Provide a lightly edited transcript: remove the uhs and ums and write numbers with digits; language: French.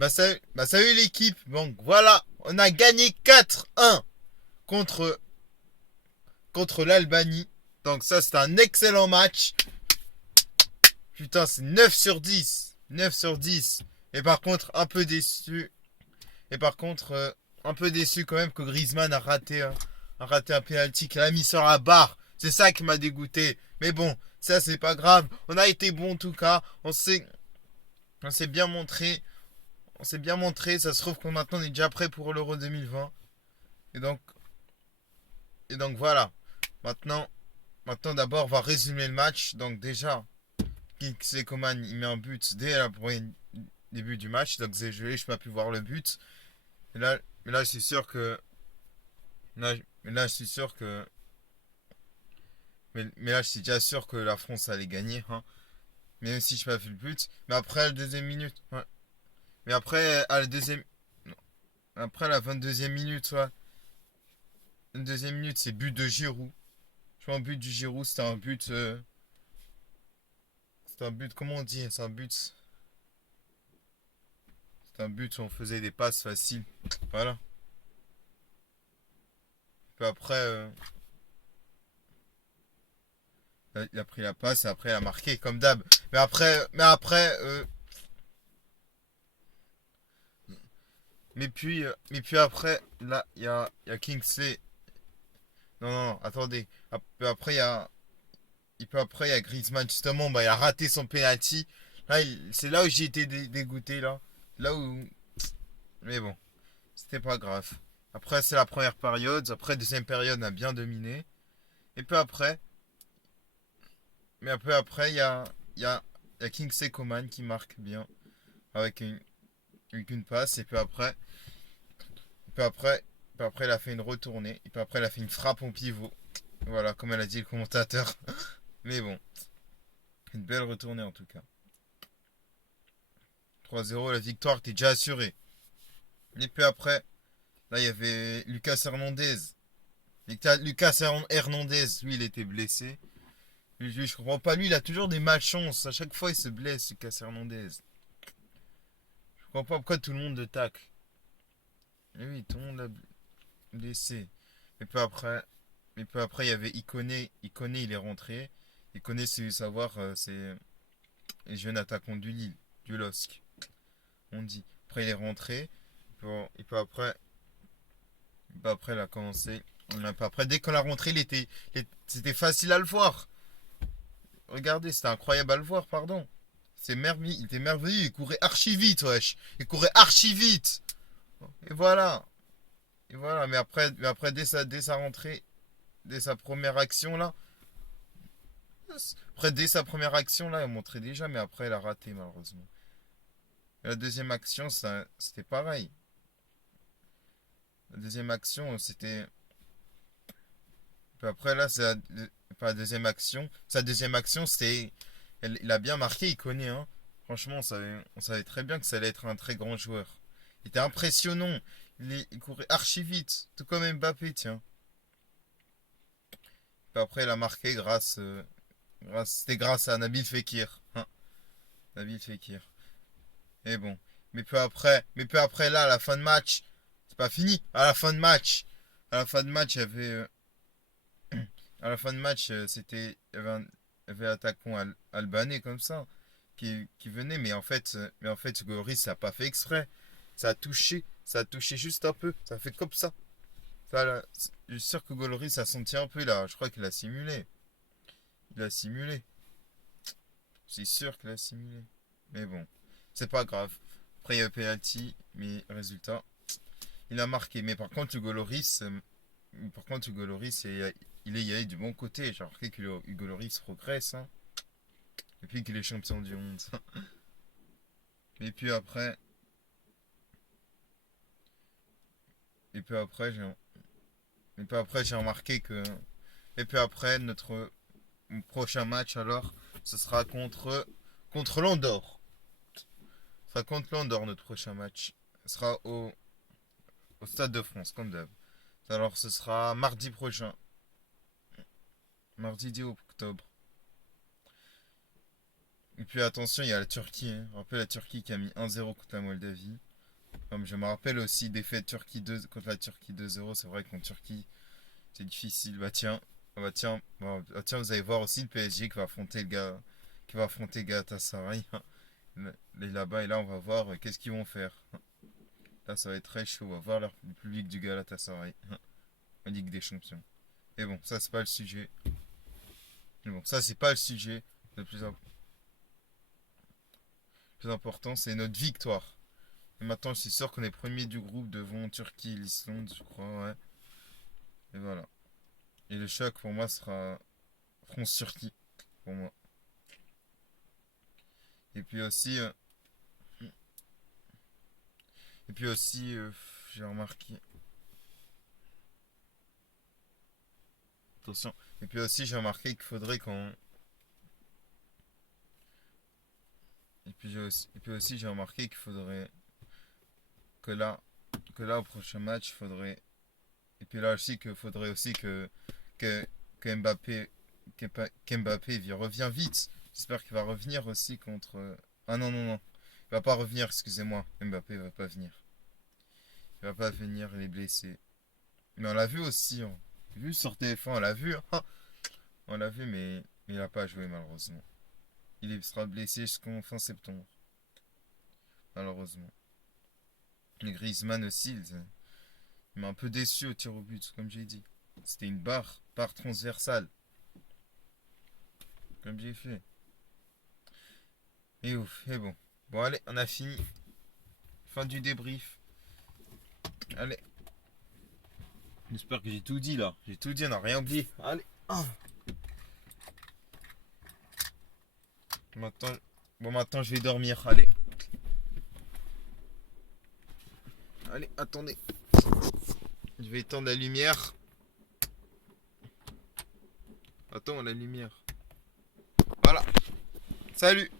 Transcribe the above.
Salut l'équipe. Donc voilà, on a gagné 4-1 contre, contre l'Albanie. Donc ça, c'est un excellent match. Putain, c'est 9 sur 10. 9 sur 10. Et par contre, un peu déçu. Et par contre, un peu déçu quand même que Griezmann a raté un penalty qu'il a mis sur la barre. C'est ça qui m'a dégoûté. Mais bon, ça c'est pas grave. On a été bon en tout cas. On s'est bien montré. On s'est bien montré. Ça se trouve qu'on maintenant on est déjà prêt pour l'Euro 2020. Et donc, et donc voilà. Maintenant, maintenant d'abord, on va résumer le match. Donc déjà, Kingsley Coman, il met un but dès le premier début du match. Donc je n'ai pas pu voir le but. Et là, mais là, je suis sûr que... Là, je suis sûr que... Mais là, je suis déjà sûr que la France allait gagner. Hein. Même si je n'ai pas vu le but. Mais après, la deuxième minute... Ouais. Mais après, à la deuxième... Non. Après, la 22e minute, ouais. La deuxième minute, c'est but de Giroud. Je vois un but du Giroud, c'était un but... c'est un but, comment on dit? C'est un but où on faisait des passes faciles. Voilà. Puis après, il a pris la passe et après il a marqué comme d'hab. Mais puis après, là, il y a Kingsley. Non, non, non, attendez. Après, et puis après, il y a Griezmann, justement, bah, il a raté son penalty. Là, c'est là où j'ai été dégoûté, là. Là où. Mais bon, c'était pas grave. Après, c'est la première période. Après, deuxième période, on a bien dominé. Et puis après, mais un peu après, il y a, il y a Kingsley Coman qui marque bien avec avec une passe. Et puis après, puis après, il a fait une retournée. Et puis après, il a fait une frappe au pivot. Voilà, comme elle a dit le commentateur. Mais bon, une belle retournée en tout cas. 3-0, la victoire était déjà assurée. Et puis après, là, il y avait Lucas Hernandez. Lucas Hernandez, lui, il était blessé. Je comprends pas, lui, il a toujours des malchances. À chaque fois, il se blesse, Lucas Hernandez. Je comprends pas pourquoi tout le monde le tacle. Et oui, tout le monde l'a blessé. Et puis après, il y avait Ikoné. Ikoné, il est rentré. Ikoné, c'est savoir, c'est les jeunes attaquants du Lille, du LOSC. On dit. Après, il est rentré. Et puis après, il a commencé. Et puis après, dès qu'on l'a rentré, c'était facile à le voir. Regardez, c'était incroyable à le voir, pardon. Il était merveilleux. Il courait archi vite, wesh. Il courait archi vite. Et voilà. Et voilà. Mais après dès sa rentrée, dès sa première action là, après dès sa première action là, il montrait déjà, mais après elle a raté malheureusement. Et la deuxième action, c'était pareil. La deuxième action, c'était. Puis après là, pas la deuxième action. Sa deuxième action, c'était. Il a bien marqué, il connaît, hein. Franchement, on savait très bien que ça allait être un très grand joueur. Il était impressionnant. Il courait archi vite. Tout comme Mbappé, tiens. Puis après, il a marqué c'était grâce à Nabil Fekir. Hein, Nabil Fekir. Et bon. Mais peu après là, à la fin de match, c'est pas fini. À la fin de match, à la fin de match, il y avait, à la fin de match, il y avait l'attaquant albanais comme ça qui venait, mais en fait, Goris ça a pas fait exprès. Ça a touché juste un peu. Ça a fait comme ça. Je suis sûr que Goloris a senti un peu là. Je crois qu'il a simulé. Il a simulé. C'est sûr qu'il a simulé. Mais bon, c'est pas grave. Après, il y a eu penalty, mais résultat, il a marqué. Mais par contre, Hugo Loris, il est du bon côté. J'ai remarqué que Hugo Loris progresse. Hein, depuis qu'il est champion du monde. Et puis après, et puis après, j'ai, et puis après, j'ai remarqué que. Et puis après, notre prochain match, alors, ce sera contre l'Andorre. Ce sera contre l'Andorre, notre prochain match. Ce sera au Stade de France, comme d'hab. Alors, ce sera mardi prochain. Mardi 10 octobre. Et puis attention, il y a la Turquie. Hein. Rappelez la Turquie qui a mis 1-0 contre la Moldavie. Comme je me rappelle aussi des faits Turquie 2 contre la Turquie 2-0. C'est vrai qu'en Turquie, c'est difficile. Bah tiens, vous allez voir aussi le PSG qui va affronter Galatasaray. Et là-bas, et là, on va voir qu'est-ce qu'ils vont faire. Là, ça va être très chaud. On va voir le public du Galatasaray en Ligue des Champions. Et bon, ça, c'est pas le sujet. Mais bon, ça, c'est pas le sujet. Le plus important, c'est notre victoire. Et maintenant, je suis sûr qu'on est premier du groupe devant Turquie et l'Islande, je crois, ouais. Et voilà. Et le choc pour moi sera France-Turquie. Pour moi. Et puis aussi, j'ai remarqué. Attention. Et puis aussi, j'ai remarqué qu'il faudrait qu'on. Et puis aussi, j'ai remarqué qu'il faudrait que là, au prochain match, il faudrait. Et puis là aussi, qu'il faudrait aussi que, que Mbappé, qu'Mbappé revient vite. J'espère qu'il va revenir aussi contre. Ah non, non, non. Il va pas revenir, excusez-moi. Mbappé va pas venir. Il va pas venir, il est blessé. Mais on l'a vu aussi. On l'a vu sur TF1, on l'a vu. Hein. On l'a vu, mais il n'a pas joué malheureusement. Sera blessé jusqu'en fin septembre. Malheureusement. Et Griezmann aussi, il m'a un peu déçu au tir au but, comme j'ai dit. C'était une barre transversale. Comme j'ai fait. Et ouf, et bon. Bon, allez, on a fini. Fin du débrief. Allez. J'espère que j'ai tout dit là. J'ai tout dit, on n'a rien oublié. Allez. Maintenant, maintenant je vais dormir. Allez. Allez, attendez. Je vais éteindre la lumière. Attends, la lumière. Voilà. Salut.